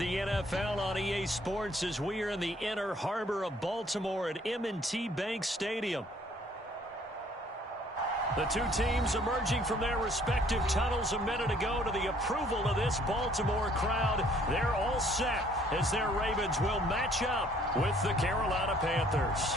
the NFL on EA Sports as we are in the inner harbor of Baltimore at M&T Bank Stadium. The two teams emerging from their respective tunnels a minute ago to the approval of this Baltimore crowd. They're all set as their Ravens will match up with the Carolina Panthers.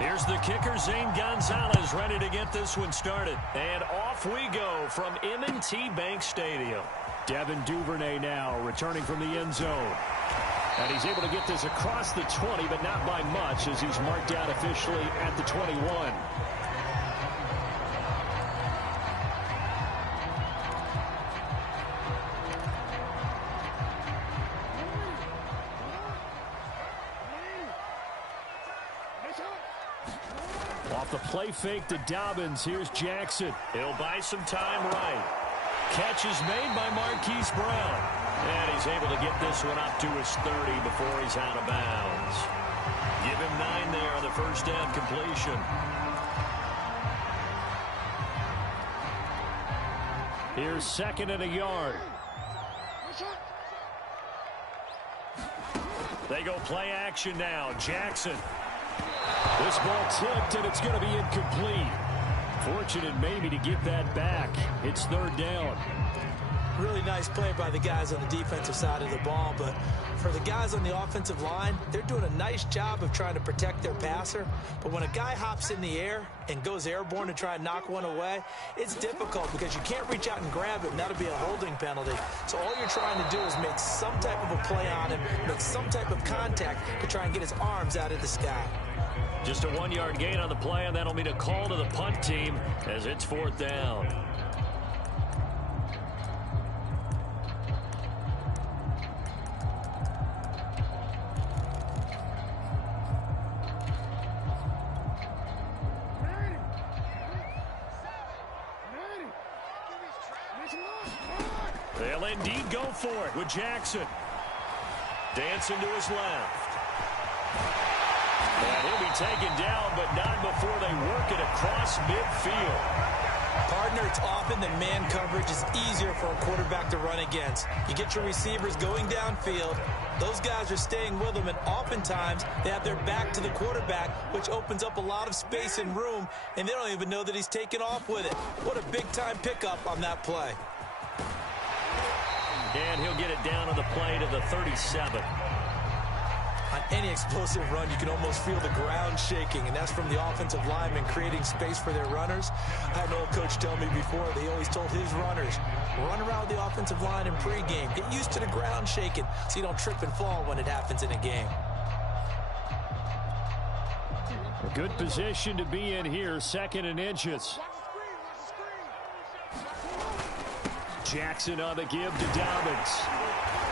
Here's the kicker, Zane Gonzalez, ready to get this one started. And off we go from M&T Bank Stadium. Devin Duvernay now returning from the end zone. And he's able to get this across the 20, but not by much as he's marked out officially at the 21. Off the play fake to Dobbins. Here's Jackson. He'll buy some time right. Catch is made by Marquise Brown. And he's able to get this one up to his 30 before he's out of bounds. Give him 9 there on the first down completion. Here's 2nd and a yard. They go play action now. Jackson. This ball tipped, and it's going to be incomplete. Fortunate maybe to get that back. It's 3rd down. Really nice play by the guys on the defensive side of the ball, but for the guys on the offensive line, they're doing a nice job of trying to protect their passer. But when a guy hops in the air and goes airborne to try and knock one away, it's difficult because you can't reach out and grab it, and that'll be a holding penalty. So all you're trying to do is make some type of a play on him, make some type of contact to try and get his arms out of the sky. Just a 1-yard gain on the play, and that'll mean a call to the punt team as it's 4th down. They'll indeed go for it with Jackson. Dancing to his left. And he'll be taken down, but not before they work it across midfield. Partner, it's often that man coverage is easier for a quarterback to run against. You get your receivers going downfield. Those guys are staying with them, and oftentimes they have their back to the quarterback, which opens up a lot of space and room, and they don't even know that he's taken off with it. What a big-time pickup on that play. And he'll get it down on the play to the 37. On any explosive run, you can almost feel the ground shaking, and that's from the offensive linemen creating space for their runners. I had an old coach tell me before, they always told his runners, run around the offensive line in pregame. Get used to the ground shaking so you don't trip and fall when it happens in a game. A good position to be in here, 2nd and inches. Jackson on the give to Dobbins.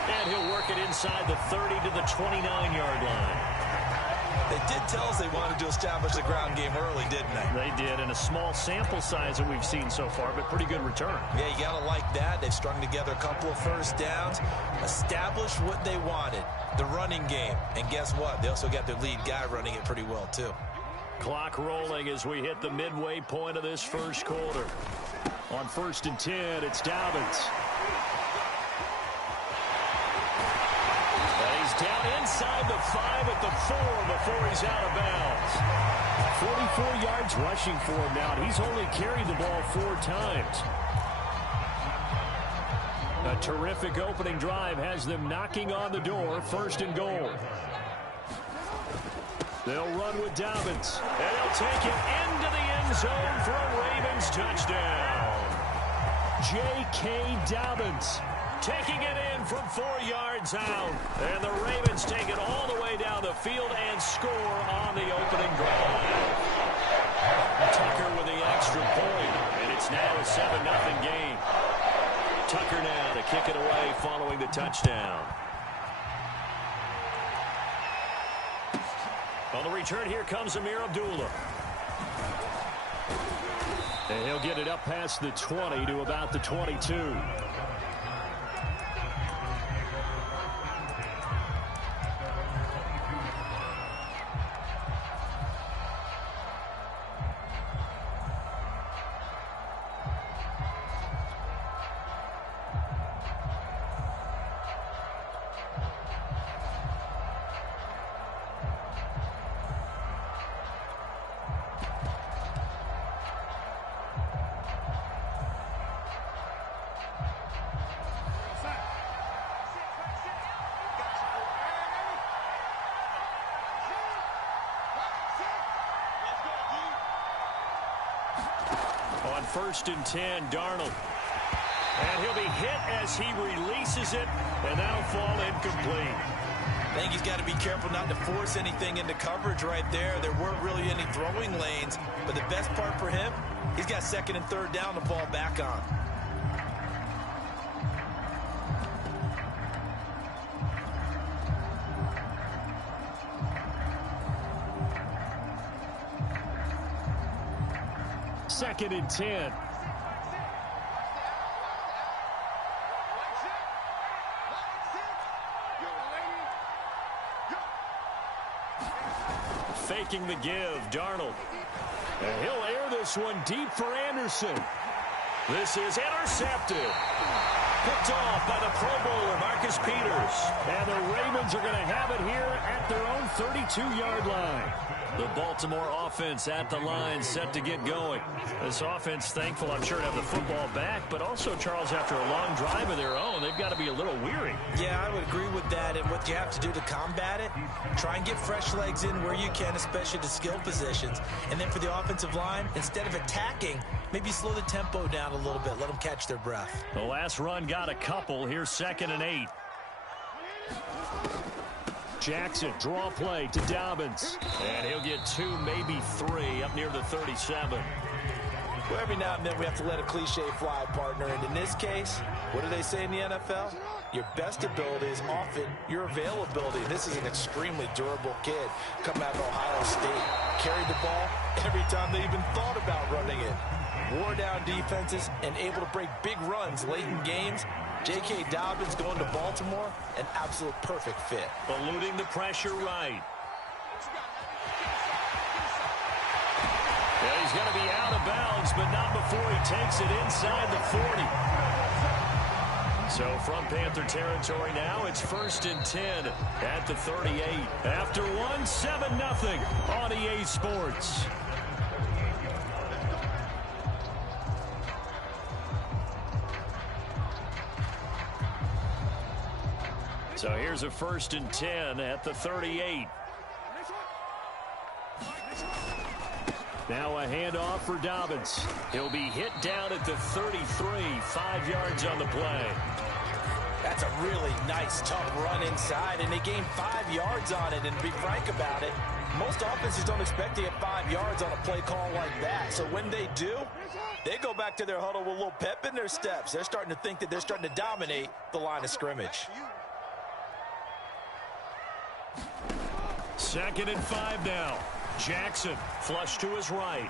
And he'll work it inside the 30 to the 29-yard line. They did tell us they wanted to establish the ground game early, didn't they? They did, and a small sample size that we've seen so far, but pretty good return. Yeah, you got to like that. They've strung together a couple of first downs, established what they wanted, the running game. And guess what? They also got their lead guy running it pretty well, too. Clock rolling as we hit the midway point of this first quarter. On 1st and 10, it's Dobbins. And he's down inside the 5 at the 4 before he's out of bounds. 44 yards rushing for him now. He's only carried the ball 4 times. A terrific opening drive has them knocking on the door. 1st and goal. They'll run with Dobbins. And they'll take it into the end zone for a Ravens touchdown. J.K. Dobbins taking it in from 4 yards out. And the Ravens take it all the way down the field and score on the opening drive. Tucker with the extra point. And it's now a 7-0 game. Tucker now to kick it away following the touchdown. On the return, here comes Amir Abdullah. And he'll get it up past the 20 to about the 22. 1st and 10, Darnold. And he'll be hit as he releases it, and that'll fall incomplete. I think he's got to be careful not to force anything into coverage right there. There weren't really any throwing lanes, but the best part for him, he's got 2nd and 3rd down to fall back on. Second and 10. Faking the give, Darnold. And he'll air this one deep for Anderson. This is intercepted. Picked off by the Pro Bowler, Marcus Peters. And the Ravens are going to have it here at their own 32-yard line. The Baltimore offense at the line, set to get going. This offense, thankful, I'm sure, to have the football back, but also, Charles, after a long drive of their own, they've got to be a little weary. Yeah, I would agree with that, and what you have to do to combat it, try and get fresh legs in where you can, especially the skill positions. And then for the offensive line, instead of attacking, maybe slow the tempo down a little bit, let them catch their breath. The last run got a couple. Here's 2nd and 8. Jackson, draw play to Dobbins. And he'll get 2, maybe 3, up near the 37. Well, every now and then we have to let a cliche fly, partner. And in this case, what do they say in the NFL? Your best ability is often your availability. This is an extremely durable kid coming out of Ohio State. Carried the ball every time they even thought about running it. Wore down defenses and able to break big runs late in games. J.K. Dobbins going to Baltimore, an absolute perfect fit. Eluding the pressure right. Yeah, he's going to be out of bounds, but not before he takes it inside the 40. So from Panther territory now, it's 1st and 10 at the 38. After one, 7-0 on EA Sports. So here's a 1st and 10 at the 38. Now a handoff for Dobbins. He'll be hit down at the 33, 5 yards on the play. That's a really nice, tough run inside, and they gained 5 yards on it. And to be frank about it, most offenses don't expect to get 5 yards on a play call like that. So when they do, they go back to their huddle with a little pep in their steps. They're starting to think that they're starting to dominate the line of scrimmage. 2nd and 5 now. Jackson, flush to his right.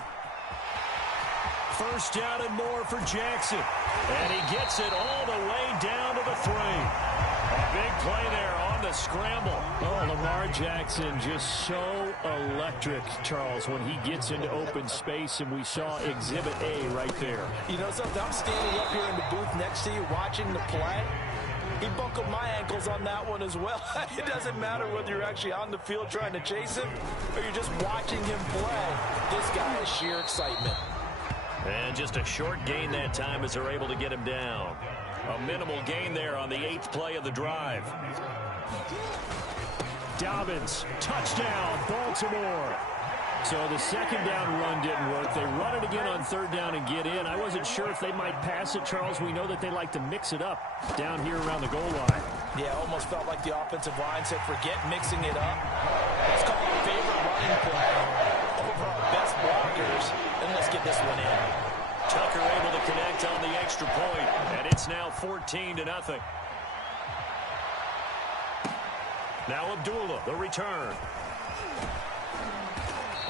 1st down and more for Jackson. And he gets it all the way down to the 3. A big play there on the scramble. Oh, Lamar Jackson just so electric, Charles, when he gets into open space, and we saw Exhibit A right there. You know something? I'm standing up here in the booth next to you watching the play. He buckled my ankles on that one as well. It doesn't matter whether you're actually on the field trying to chase him or you're just watching him play. This guy has sheer excitement. And just a short gain that time as they're able to get him down. A minimal gain there on the 8th play of the drive. Dobbins, touchdown, Baltimore. So the 2nd down run didn't work. They run it again on 3rd down and get in. I wasn't sure if they might pass it, Charles. We know that they like to mix it up down here around the goal line. Yeah, almost felt like the offensive line said, forget mixing it up. Let's call it a favorite running play over our best blockers, and let's get this one in. Tucker able to connect on the extra point, and it's now 14-0. Now Abdullah, the return.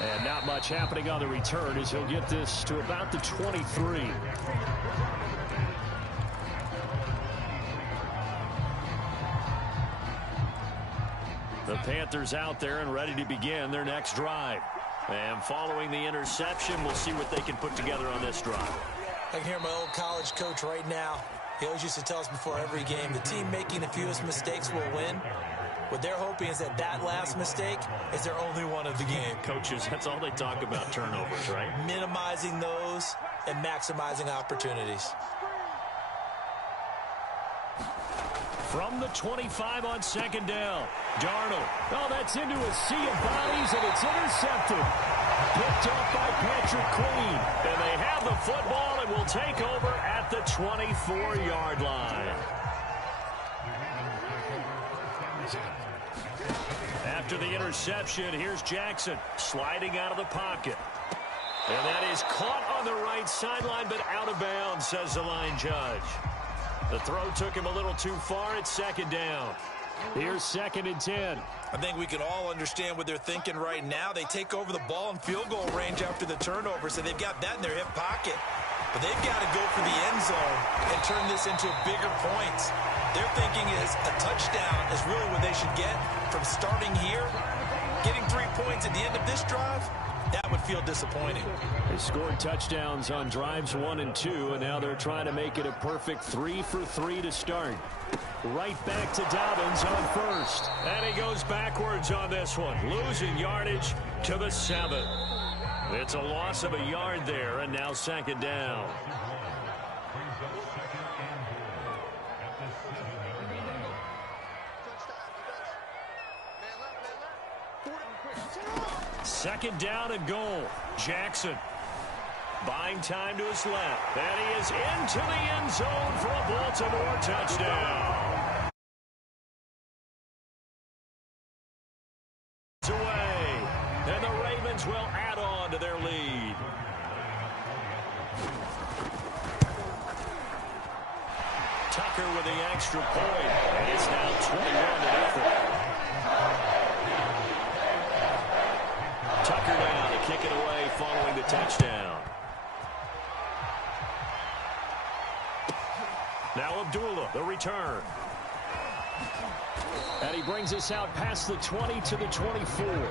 And not much happening on the return as he'll get this to about the 23. The Panthers out there and ready to begin their next drive. And following the interception, we'll see what they can put together on this drive. I can hear my old college coach right now. He always used to tell us before every game, the team making the fewest mistakes will win. What they're hoping is that last mistake is their only one of the game. Coaches, that's all they talk about, turnovers, right? Minimizing those and maximizing opportunities. From the 25 on 2nd down, Darnold. Oh, that's into a sea of bodies, and it's intercepted. Picked up by Patrick Queen. And they have the football and will take over at the 24-yard line. After the interception, here's Jackson sliding out of the pocket. And that is caught on the right sideline, but out of bounds, says the line judge. The throw took him a little too far. It's second down. Here's 2nd and 10. I think we can all understand what they're thinking right now. They take over the ball in field goal range after the turnover, so they've got that in their hip pocket. But they've got to go for the end zone and turn this into bigger points. Their thinking is a touchdown is really what they should get from starting here. Getting 3 points at the end of this drive, that would feel disappointing. They scored touchdowns on drives 1 and 2, and now they're trying to make it a perfect 3 for 3 to start. Right back to Dobbins on first. And he goes backwards on this one, losing yardage to the 7. It's a loss of a yard there, and now second down. Second down and goal. Jackson buying time to his left. And he is into the end zone for a Baltimore touchdown. Away. And the Ravens will add on to their lead. Tucker with the extra point. And it's now 21-0. Tucker now to kick it away following the touchdown. Now Abdullah, the return. And he brings us out past the 20 to the 24.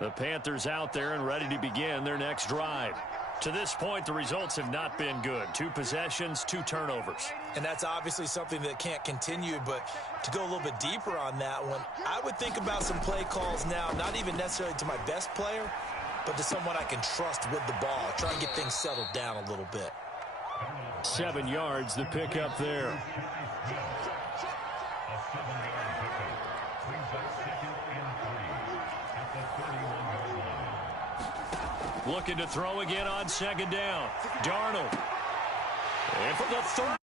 The Panthers out there and ready to begin their next drive. To this point, the results have not been good. 2 possessions, 2 turnovers. And that's obviously something that can't continue, but to go a little bit deeper on that one, I would think about some play calls now, not even necessarily to my best player, but to someone I can trust with the ball. Try and get things settled down a little bit. 7 yards, the pickup there. Looking to throw again on second down. Darnold. And for the third.